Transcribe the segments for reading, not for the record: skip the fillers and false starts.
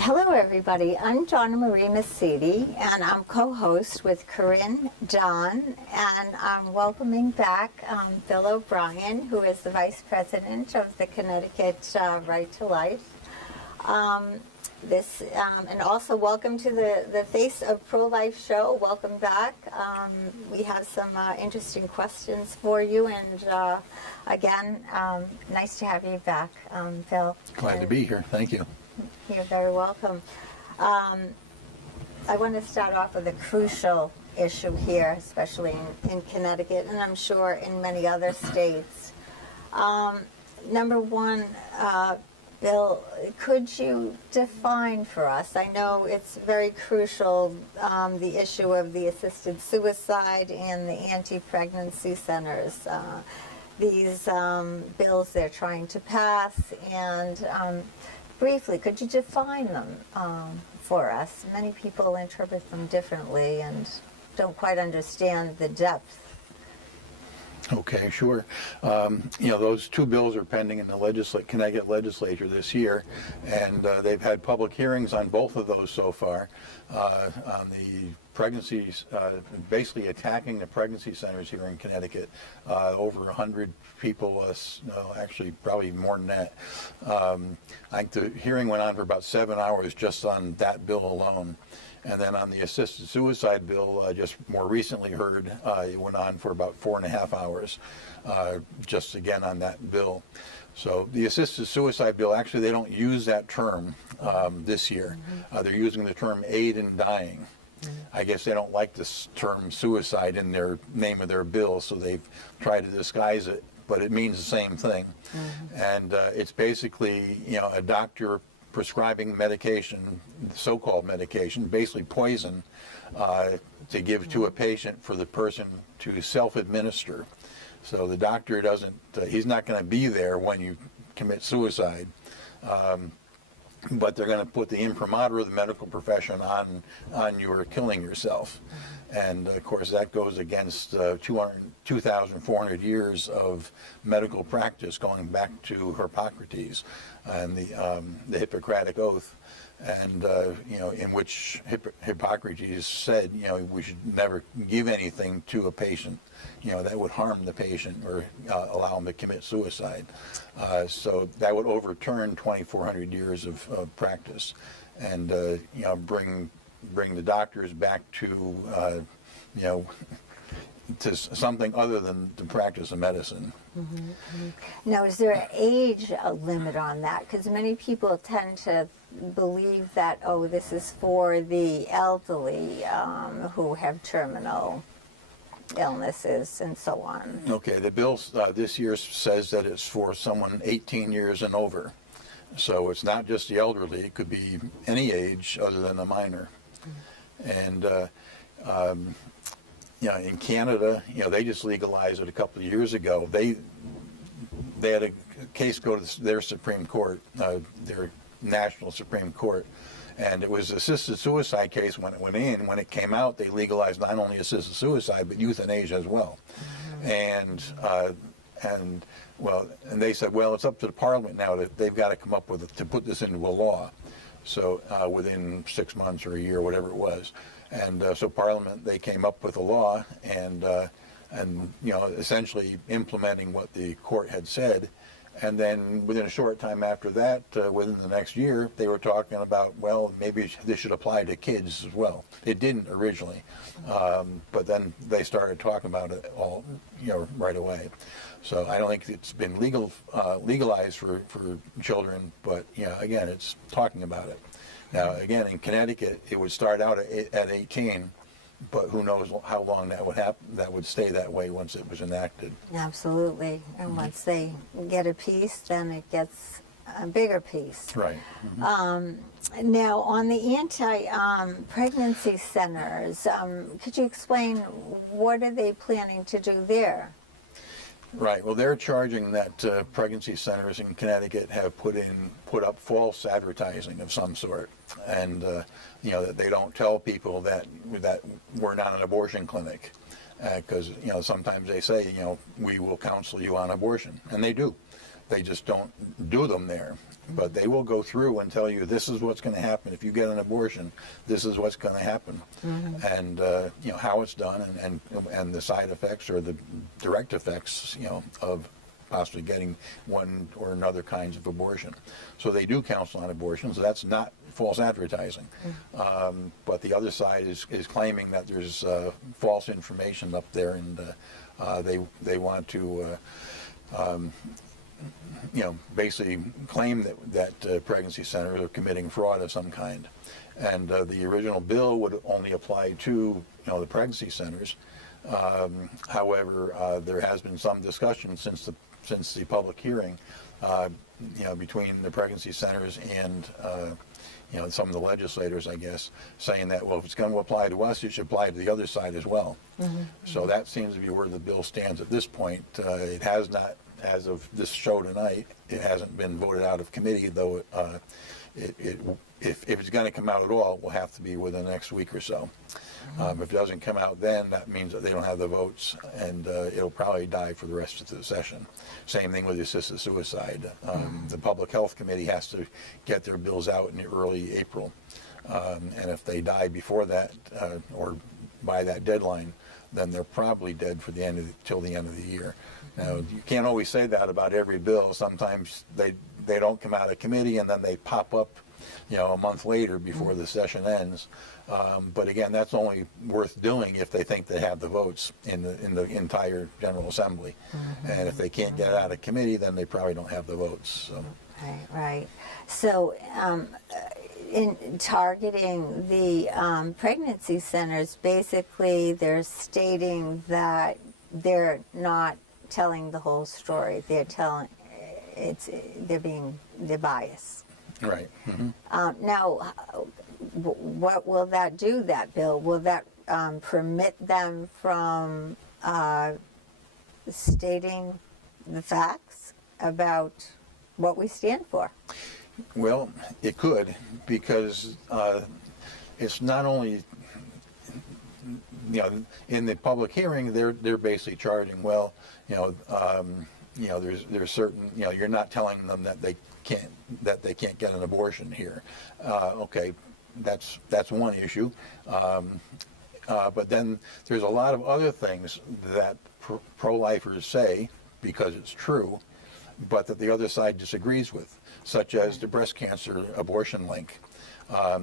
Hello everybody, I'm Donnamarie Mesite and I'm co-host with Corinne Don, and I'm welcoming back Bill O'Brien, who is the Vice President of the Connecticut Right to Life. And also welcome to the Face of Pro-Life show. Welcome back. We have some interesting questions for you, and again, nice to have you back, Bill. Glad to be here. Thank you. You're very welcome. I want to start off with a crucial issue here, especially in Connecticut, and I'm sure in many other states. Number one, Bill, could you define for us, I know it's very crucial, the issue of the assisted suicide and the anti-pregnancy centers. These bills they're trying to pass, and briefly, could you define them for us? Many people interpret them differently and don't quite understand the depth. Okay, sure. Those two bills are pending in the Connecticut Legislature this year, and they've had public hearings on both of those so far. On the pregnancies, basically attacking the pregnancy centers here in Connecticut. Over 100 people, actually probably more than that. I think the hearing went on for about 7 hours just on that bill alone. And then on the assisted suicide bill, just more recently heard, it went on for about 4.5 hours, just again on that bill. So the assisted suicide bill, actually they don't use that term this year. They're using the term aid in dying. I guess they don't like this term suicide in their name of their bill, so they've tried to disguise it, but it means the same thing. And it's basically, a doctor prescribing medication, so-called medication, basically poison, to give to a patient for the person to self-administer. So the doctor he's not going to be there when you commit suicide, but they're going to put the imprimatur of the medical profession on you or killing yourself. And of course that goes against 2,400 years of medical practice going back to Hippocrates and the Hippocratic Oath, and in which Hippocrates said we should never give anything to a patient that would harm the patient or allow him to commit suicide. So that would overturn 2,400 years of practice, and bring the doctors back to to something other than the practice of medicine. Now, is there an age limit on that? Because many people tend to believe that, this is for the elderly who have terminal illnesses and so on. Okay, the bill this year says that it's for someone 18 years and over. So it's not just the elderly, it could be any age other than a minor. And in Canada, they just legalized it a couple of years ago. They had a case go to their Supreme Court, their national Supreme Court, and it was an assisted suicide case when it went in. When it came out, they legalized not only assisted suicide but euthanasia as well. And they said, well, it's up to the Parliament now that they've got to come up with to put this into a law. So within 6 months or a year, whatever it was, and so Parliament, they came up with a law, and essentially implementing what the court had said. And then within a short time after that, within the next year, they were talking about, well, maybe this should apply to kids as well. It didn't originally, but then they started talking about it all, right away. So I don't think it's been legalized for children, but again, it's talking about it. Now, again, in Connecticut, it would start out at 18. But who knows how long that would happen? That would stay that way once it was enacted. Absolutely, and once they get a piece, then it gets a bigger piece. Right. Now, on the anti-pregnancy centers, could you explain what are they planning to do there? Right. Well, they're charging that pregnancy centers in Connecticut have put up false advertising of some sort, and that they don't tell people that we're not an abortion clinic, because sometimes they say we will counsel you on abortion, and they do. They just don't do them there. But they will go through and tell you, this is what's going to happen. If you get an abortion, this is what's going to happen. And, you know, how it's done and the side effects or the direct effects, you know, of possibly getting one or another kinds of abortion. So they do counsel on abortions. That's not false advertising. But the other side is claiming that there's false information up there, and they want to you know, basically claim that pregnancy centers are committing fraud of some kind. And the original bill would only apply to, you know, the pregnancy centers. However, there has been some discussion since the public hearing, you know, between the pregnancy centers and you know, some of the legislators, I guess, saying that, well, if it's going to apply to us, it should apply to the other side as well. So that seems to be where the bill stands at this point. It has not, as of this show tonight, it hasn't been voted out of committee, though if it's going to come out at all, it will have to be within the next week or so. If it doesn't come out then, that means that they don't have the votes, and it'll probably die for the rest of the session. Same thing with the assisted suicide. The Public Health Committee has to get their bills out in early April. And if they die before that, or by that deadline, then they're probably dead for till the end of the year. Now, you can't always say that about every bill. Sometimes they don't come out of committee and then they pop up, you know, a month later before the session ends. But again, that's only worth doing if they think they have the votes in the entire General Assembly. And if they can't get out of committee, then they probably don't have the votes. So. Right. So in targeting the pregnancy centers, basically they're stating that they're not telling the whole story. They're biased. Right. Now, what will that do, that bill? Will that permit them from stating the facts about what we stand for? Well, it could, because it's not only, you know, in the public hearing, they're basically charging, well, you know, there's certain, you know, you're not telling them that they can't get an abortion here. Okay, that's one issue. But then there's a lot of other things that pro-lifers say, because it's true, but that the other side disagrees with, such as the breast cancer abortion link.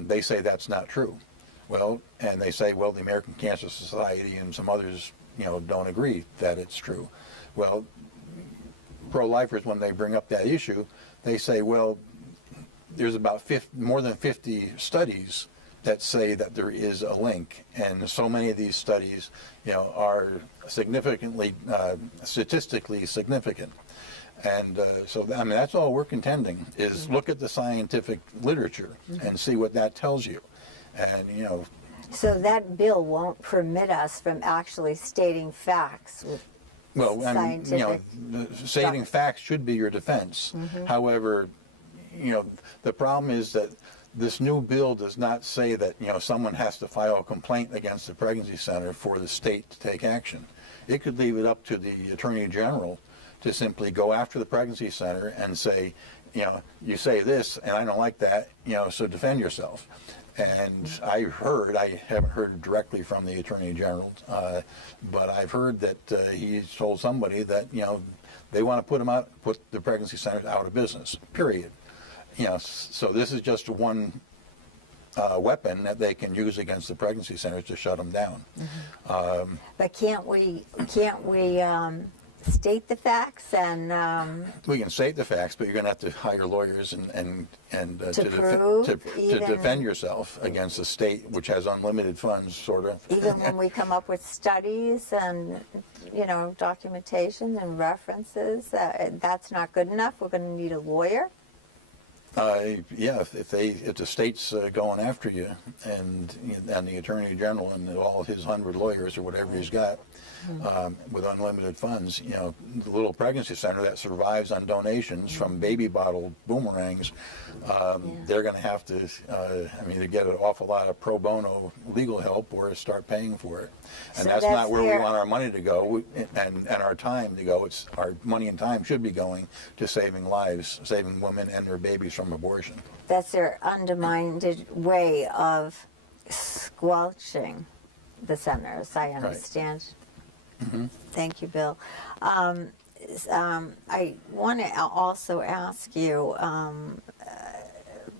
They say that's not true. Well, and they say, well, the American Cancer Society and some others, you know, don't agree that it's true. Well, pro-lifers, when they bring up that issue, they say, well, there's about more than 50 studies that say that there is a link, and so many of these studies, you know, are significantly, statistically significant. And so, I mean, that's all we're contending, is look at the scientific literature and see what that tells you. And, you know. So that bill won't permit us from actually stating facts with scientific. I mean, stating facts should be your defense. However, you know, the problem is that this new bill does not say that, you know, someone has to file a complaint against the pregnancy center for the state to take action. It could leave it up to the Attorney General to simply go after the pregnancy center and say, you know, you say this and I don't like that, you know, so defend yourself. And I haven't heard directly from the Attorney General, but I've heard that he's told somebody that, you know, they want to put the pregnancy centers out of business, period. You know, so this is just one weapon that they can use against the pregnancy centers to shut them down. But can't we state the facts and? We can state the facts, but you're going to have to hire lawyers and to defend yourself against the state, which has unlimited funds, sort of. Even when we come up with studies and, you know, documentation and references, that's not good enough. We're going to need a lawyer. Yeah, if the state's going after you, and the Attorney General and all his 100 lawyers or whatever he's got, with unlimited funds, the little pregnancy center that survives on donations from baby bottle boomerangs, they're going to have to, either get an awful lot of pro bono legal help or start paying for it. And So that's that's not where we their- want our money to go, and our time to go. It's our money and time should be going to saving lives, saving women and their babies from abortion. That's their undermined way of squelching the centers, I understand. Thank you, Bill. I want to also ask you,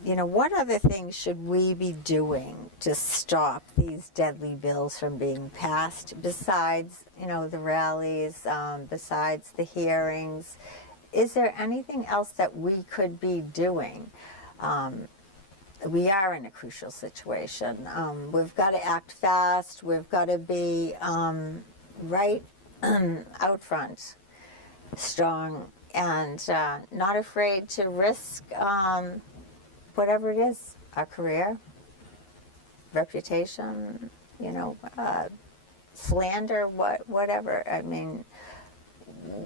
what other things should we be doing to stop these deadly bills from being passed besides, the rallies, besides the hearings? Is there anything else that we could be doing? We are in a crucial situation. We've got to act fast. We've got to be right out front, strong, and not afraid to risk whatever it is, our career, reputation, slander, whatever. I mean,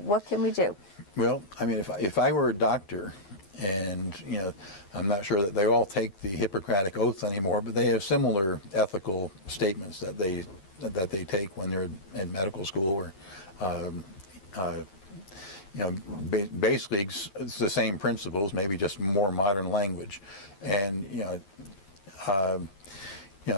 what can we do? Well, if I were a doctor, and I'm not sure that they all take the Hippocratic Oath anymore, but they have similar ethical statements that they take when they're in medical school, or basically it's the same principles, maybe just more modern language, and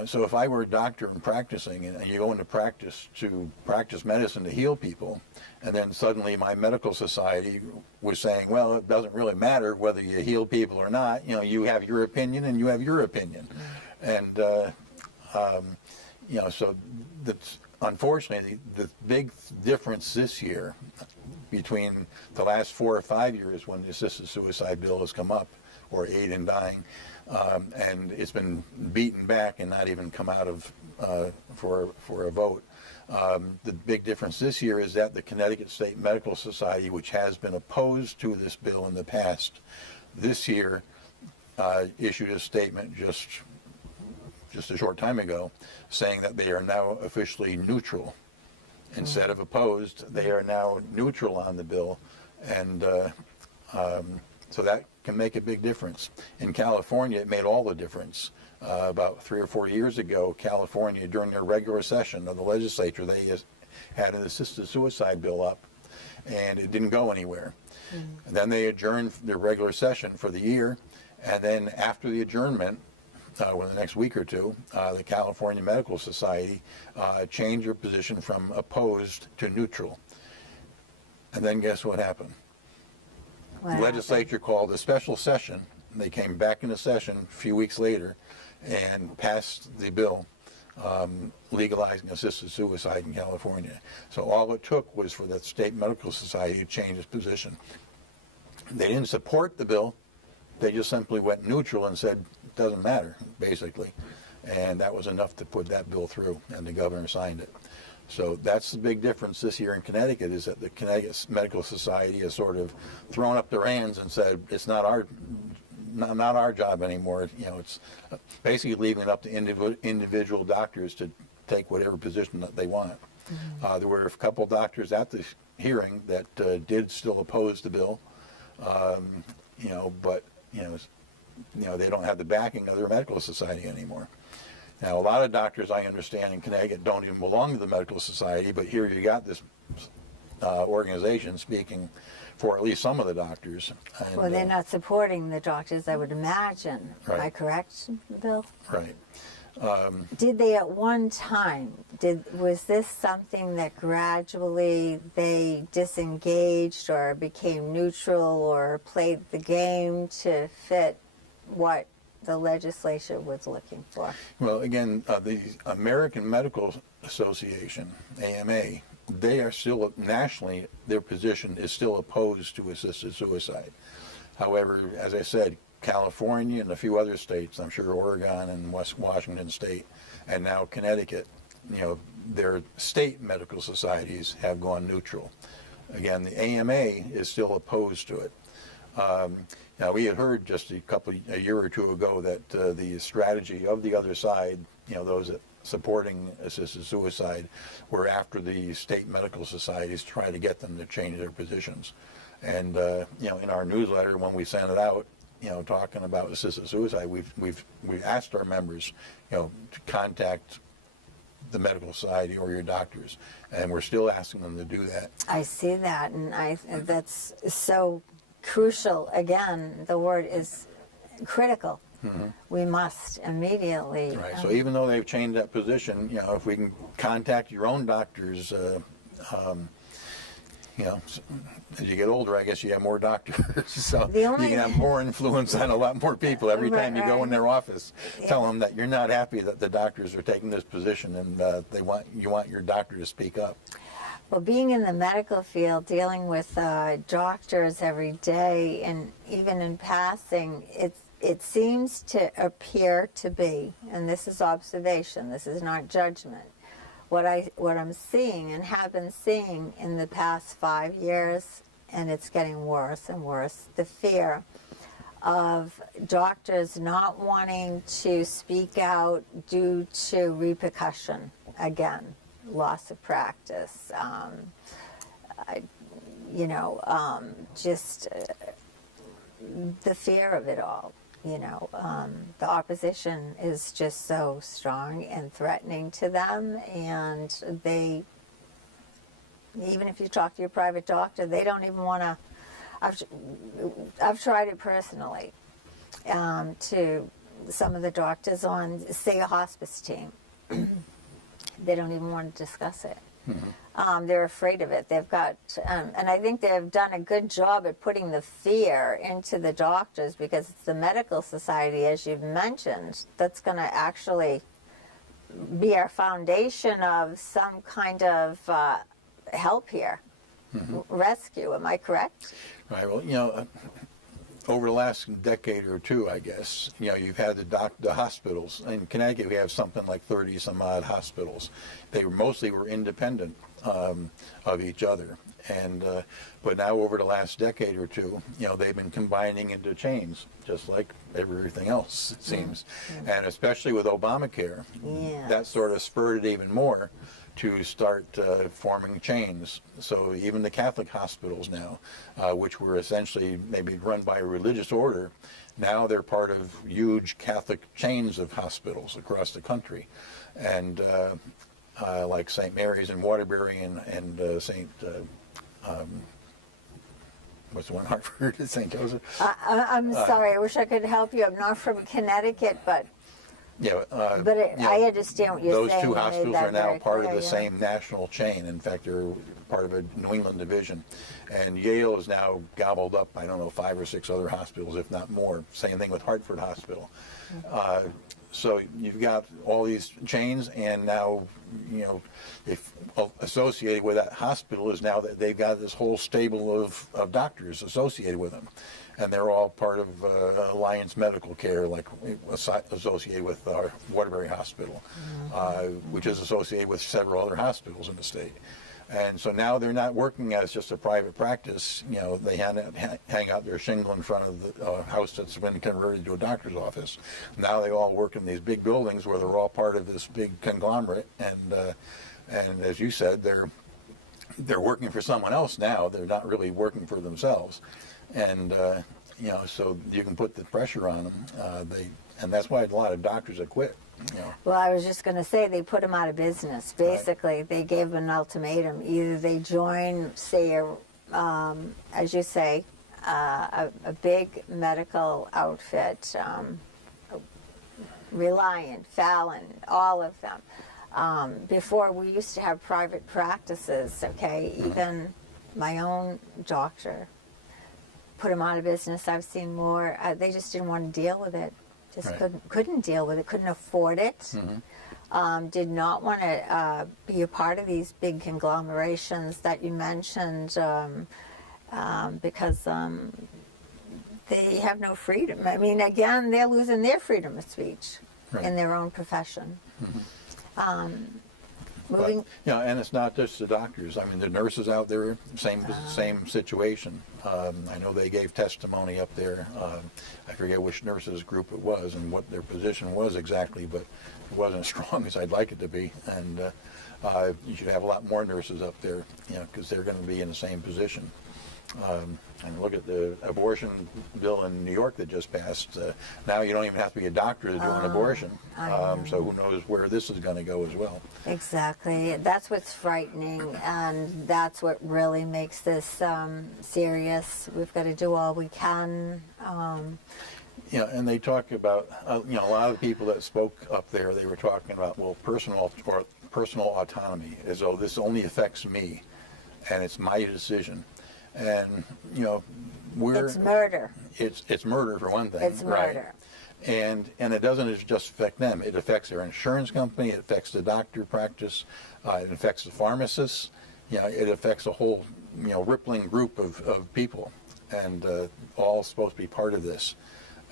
so if I were a doctor and practicing, and you go into practice to practice medicine to heal people, and then suddenly my medical society was saying, well, it doesn't really matter whether you heal people or not. You have your opinion and you have your opinion. And, so that's, unfortunately, the big difference this year between the last 4 or 5 years when the assisted suicide bill has come up, or aid in dying, and it's been beaten back and not even come out of for a vote. The big difference this year is that the Connecticut State Medical Society, which has been opposed to this bill in the past, this year issued a statement just a short time ago saying that they are now officially neutral. Instead of opposed, they are now neutral on the bill, and so that can make a big difference. In California, it made all the difference. About 3 or 4 years ago, California, during their regular session of the legislature, they had an assisted suicide bill up, and it didn't go anywhere. And then they adjourned their regular session for the year, and then after the adjournment, within the next week or two, the California Medical Society changed their position from opposed to neutral. And then guess what happened? The legislature called a special session. They came back into session a few weeks later and passed the bill legalizing assisted suicide in California. So all it took was for the State Medical Society to change its position. They didn't support the bill. They just simply went neutral and said, it doesn't matter, basically. And that was enough to put that bill through, and the governor signed it. So that's the big difference this year in Connecticut, is that the Connecticut Medical Society has sort of thrown up their hands and said, it's not our job anymore. It's basically leaving it up to individual doctors to take whatever position that they want. There were a couple doctors at the hearing that did still oppose the bill, but they don't have the backing of their medical society anymore. Now, a lot of doctors, I understand, in Connecticut don't even belong to the medical society, but here you got this organization speaking for at least some of the doctors. And, well, they're not supporting the doctors, I would imagine. Right. Am I correct, Bill? Right. Did they at one time, was this something that gradually they disengaged or became neutral or played the game to fit what the legislature was looking for? Well, again, the American Medical Association, AMA, they are still, nationally, their position is still opposed to assisted suicide. However, as I said, California and a few other states, I'm sure Oregon and West Washington State, and now Connecticut, their state medical societies have gone neutral. Again, the AMA is still opposed to it. Now, we had heard just a year or two ago that the strategy of the other side, those that supporting assisted suicide, were after the state medical societies, try to get them to change their positions. And in our newsletter, when we sent it out, talking about assisted suicide, we've asked our members, to contact the medical society or your doctors, and we're still asking them to do that. I see that, and that's so crucial. Again, the word is critical. Mm-hmm. We must immediately. Right. So even though they've changed that position, if we can contact your own doctors, as you get older, I guess you have more doctors, so you can have more influence on a lot more people. Every time you go in their office, tell them that you're not happy that the doctors are taking this position, and you want your doctor to speak up. Well, being in the medical field, dealing with doctors every day, and even in passing, it seems to appear to be, and this is observation, this is not judgment, what I'm seeing and have been seeing in the past 5 years, and it's getting worse and worse, the fear of doctors not wanting to speak out due to repercussion. Again, loss of practice, just the fear of it all. The opposition is just so strong and threatening to them, and they, even if you talk to your private doctor, they don't even want to. I've tried it personally to some of the doctors on, say, a hospice team. They don't even want to discuss it. Mm-hmm. They're afraid of it. They've got, and I think they've done a good job at putting the fear into the doctors, because it's the medical society, as you've mentioned, that's going to actually be our foundation of some kind of help here, mm-hmm. rescue. Am I correct? Right. Well, over the last decade or two, I guess, you've had the hospitals. In Connecticut, we have something like 30 some odd hospitals. They mostly were independent of each other. And but now over the last decade or two, they've been combining into chains, just like everything else, it seems. Mm-hmm. And especially with Obamacare, that sort of spurred it even more to start forming chains. So even the Catholic hospitals now, which were essentially maybe run by a religious order, now they're part of huge Catholic chains of hospitals across the country. And like St. Mary's in Waterbury and St. What's the one, Hartford, St. Joseph? I'm sorry, I wish I could help you. I'm not from Connecticut, but I understand what you're saying. Those two hospitals are now part of the same national chain. In fact, they're part of a New England division. And Yale is now gobbled up, 5 or 6 other hospitals, if not more. Same thing with Hartford Hospital. Mm-hmm. So you've got all these chains, and now, if associated with that hospital is now that they've got this whole stable of doctors associated with them. And they're all part of Alliance Medical Care, like associated with Waterbury Hospital, which is associated with several other hospitals in the state. And so now they're not working as just a private practice. They hang out their shingle in front of the house that's been converted to a doctor's office. Now they all work in these big buildings where they're all part of this big conglomerate. And as you said, they're working for someone else now. They're not really working for themselves. And so you can put the pressure on them. And that's why a lot of doctors have quit. Well, I was just going to say, they put them out of business. Basically, right. They gave them an ultimatum. Either they join, say, as you say, a big medical outfit, Reliant, Fallon, all of them. Before, we used to have private practices, okay? Even my own doctor put them out of business. I've seen more. They just didn't want to deal with it. Just right. couldn't deal with it, couldn't afford it, mm-hmm. Did not want to be a part of these big conglomerations that you mentioned, because they have no freedom. I mean, again, they're losing their freedom of speech right. in their own profession. Mm-hmm. Moving. But, and it's not just the doctors. I mean, the nurses out there, same situation. I know they gave testimony up there. I forget which nurses group it was and what their position was exactly, but it wasn't as strong as I'd like it to be. And you should have a lot more nurses up there, because they're going to be in the same position. And look at the abortion bill in New York that just passed. Now you don't even have to be a doctor to do an abortion. So who knows where this is going to go as well. Exactly. That's what's frightening, and that's what really makes this serious. We've got to do all we can. And they talk about, a lot of the people that spoke up there, they were talking about, personal autonomy, as though this only affects me, and it's my decision. And it's murder. It's murder for one thing. It's murder. Right? And it doesn't just affect them. It affects their insurance company. It affects the doctor practice. It affects the pharmacists. It affects a whole rippling group of people, and all supposed to be part of this.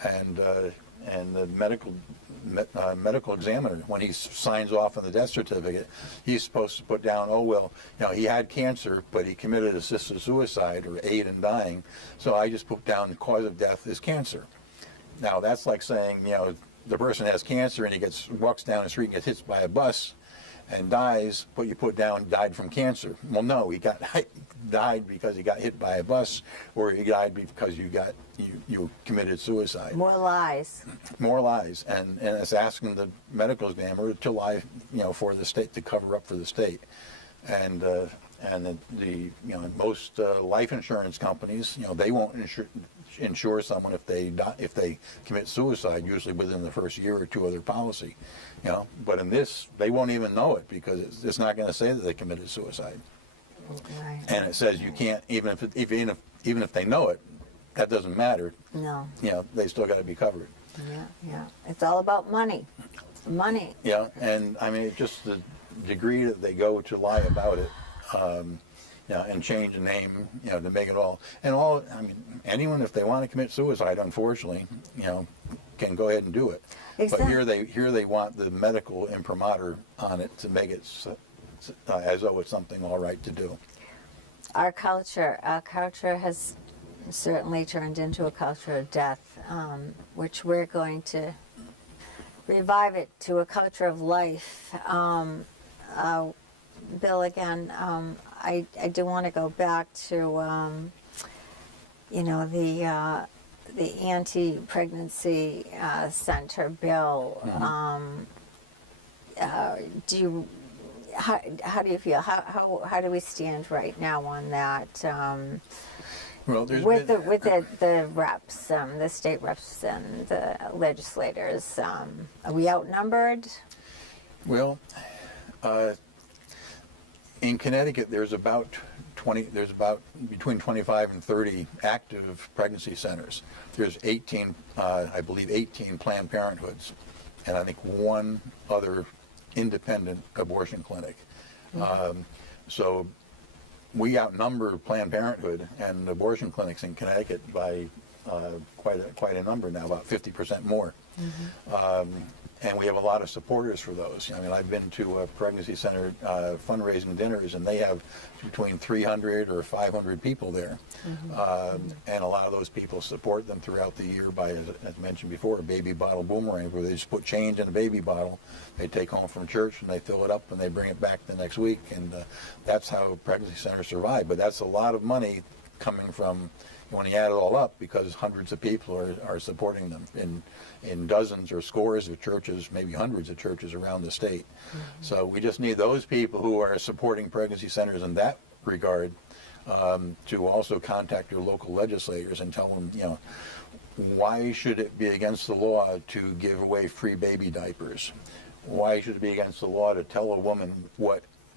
And the medical examiner, when he signs off on the death certificate, he's supposed to put down, he had cancer, but he committed assisted suicide or aid in dying, so I just put down the cause of death is cancer. Now that's like saying, the person has cancer and he walks down the street and gets hit by a bus and dies, but you put down died from cancer. Well, no, he died because he got hit by a bus, or he died because you committed suicide. More lies. More lies, and it's asking the medical examiner to lie, for the state, to cover up for the state, and the most life insurance companies, they won't insure someone if they commit suicide, usually within the first year or two of their policy, But in this, they won't even know it because it's not going to say that they committed suicide. Right. And it says you can't, even if they know it, that doesn't matter. No. They still got to be covered. Yeah. It's all about money. Money. Yeah, and I mean, just the degree that they go to lie about it, and change the name, to make it all. I mean, anyone, if they want to commit suicide, unfortunately, can go ahead and do it. Exactly. But here they want the medical imprimatur on it to make it as though it's something all right to do. Our culture has certainly turned into a culture of death, which we're going to revive it to a culture of life. Bill, again, I do want to go back to, the anti-pregnancy center bill. Mm-hmm. How do you feel? How do we stand right now on that? Well, with the reps, the state reps and the legislators, are we outnumbered? Well, in Connecticut, there's about between 25 and 30 active pregnancy centers. There's 18 Planned Parenthoods, and I think one other independent abortion clinic. Mm-hmm. So we outnumber Planned Parenthood and abortion clinics in Connecticut by quite a number now, about 50% more. Mm-hmm. And we have a lot of supporters for those. I mean, I've been to a pregnancy center fundraising dinners, and they have between 300 or 500 people there. Mm-hmm. And a lot of those people support them throughout the year by, as mentioned before, a baby bottle boomerang, where they just put change in a baby bottle, they take home from church, and they fill it up, and they bring it back the next week. And that's how pregnancy centers survive. But that's a lot of money coming from, when you add it all up, because hundreds of people are supporting them in dozens or scores of churches, maybe hundreds of churches around the state. Mm-hmm. So we just need those people who are supporting pregnancy centers in that regard to also contact your local legislators and tell them, why should it be against the law to give away free baby diapers? Why should it be against the law to tell a woman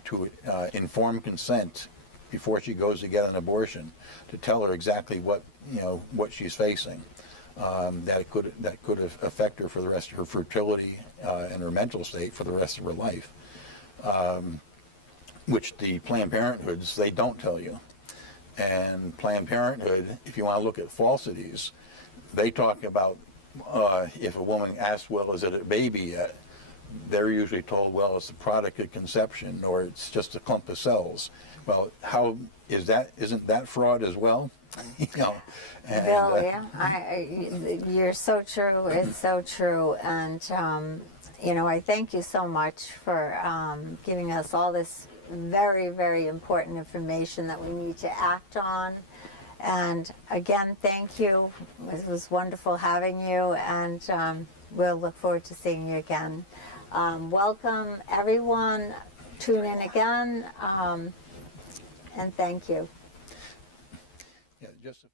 to inform consent before she goes to get an abortion, to tell her exactly what she's facing, that could affect her for the rest of her fertility and her mental state for the rest of her life, which the Planned Parenthoods, they don't tell you. And Planned Parenthood, if you want to look at falsities, they talk about if a woman asks, well, is it a baby yet? they're usually told, well, it's the product at conception, or it's just a clump of cells. Well, how is that? Isn't that fraud as well? You know, and, Bill, you're so true. It's so true, and you know, I thank you so much for giving us all this very, very important information that we need to act on. And again, thank you. It was wonderful having you, and we'll look forward to seeing you again. Welcome, everyone. Tune in again, and thank you. yeah, just